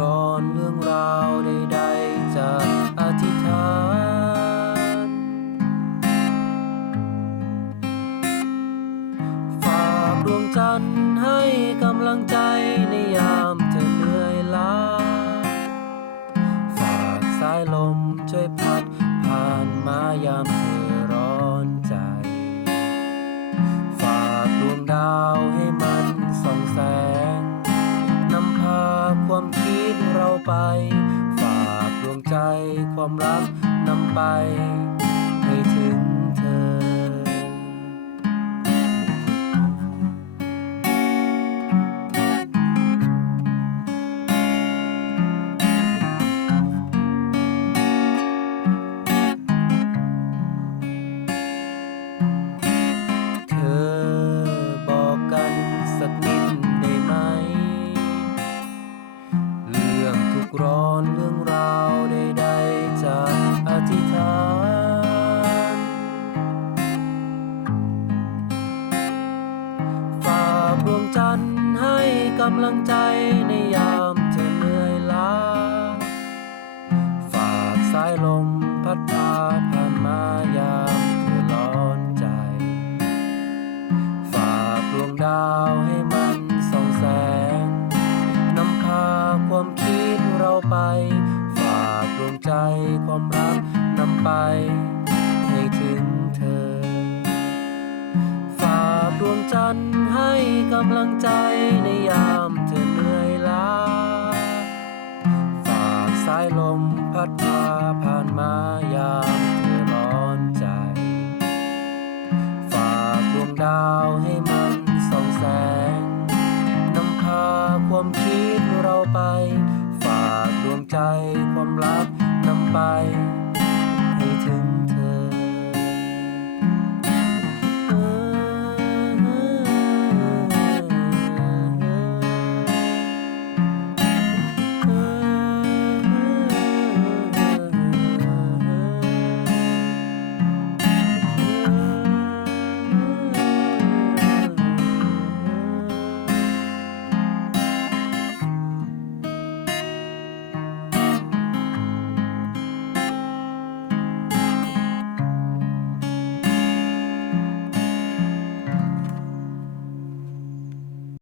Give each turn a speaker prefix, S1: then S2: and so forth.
S1: ร้อนเรื่องราวใดๆจะอธิษฐาน ฝากดวงจันทร์ให้กำลังใจในยามเธอเหนื่อยล้า ฝากสายลมช่วยพัดผ่านมายามเธอร้อนใจ ฝากดวงดาว ไป ฝากดวงใจความรักนำไป ดวงจันทร์ให้กำลังใจในยามเธอเหนื่อยล้า ฝากสายลมพัดพาผ่านมายามเธอร้อนใจ ฝากดวงดาวให้มันส่องแสงนำพาความคิดเราไป ฝากดวงใจความรักนำไป กำลังใจในยามเธอเหนื่อยล้าฝากสายลมพัดพาผ่านมายามเธอร้อนใจ ฝากดวงดาวให้มันส่องแสงนำพาความคิดเราไป ฝากดวงใจความรักนำไป